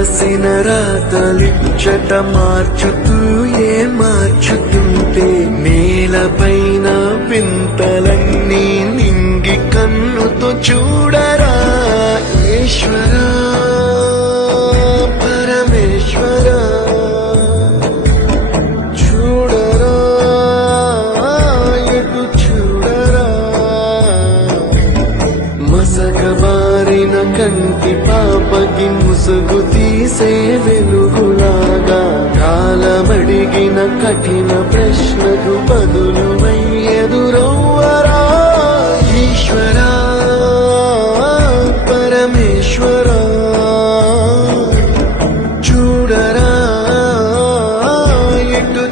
రాసిన రాతలిచ్చట మార్చుతూ ఏ మార్చుతుంటే నేలపైన వింతలన్నీ నింగి కన్నుతో చూడరా ఈశ్వరా పరమేశ్వరా. చూడరా ఎటు చూడరా. మసకబారిన కంటి పాపకి ముసుగుతీ మెరిసే వెలుగులాగా కాలమడిగిన కఠిన ప్రశ్నకు బదులు ఎదురవ్వరా ఈశ్వరా పరమేశ్వరా చూడరా ఎటు